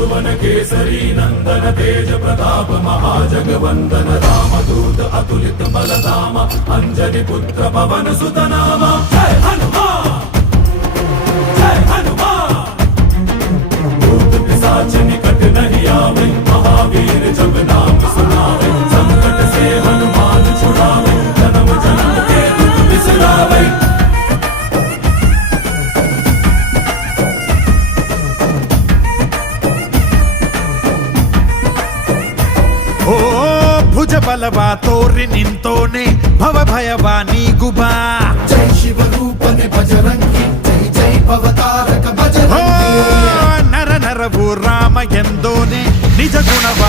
सुवन केसरी नंदन तेज प्रताप महाजगवंदन रामदूत अतुलित बलधाम अंजनी पुत्र पवन सुत नाम जय हनुमान जय हनुमान। भूत पिशाच निकट नहीं आवे महावीर जब नाम सुनावे संकट से हनुमान छुड़ावे जन्म जन्म के दुख बिसरावे। ಓ ಭುಜ ಬಲವ ತೋರಿ ನಿಂತೋನೆ ಭವ ಭಯವ ನೀಗುಬಾ ಜೈ ಶಿವರೂಪನೆ ಬಜರಂಗಿ ಜೈ ಜೈ ಭವತಾರಕ ಓ ಬಜರಂಗಿ ನರ ನರವು ರಾಮ ಎಂದೋನೆ ನಿಜ ಗುಣವ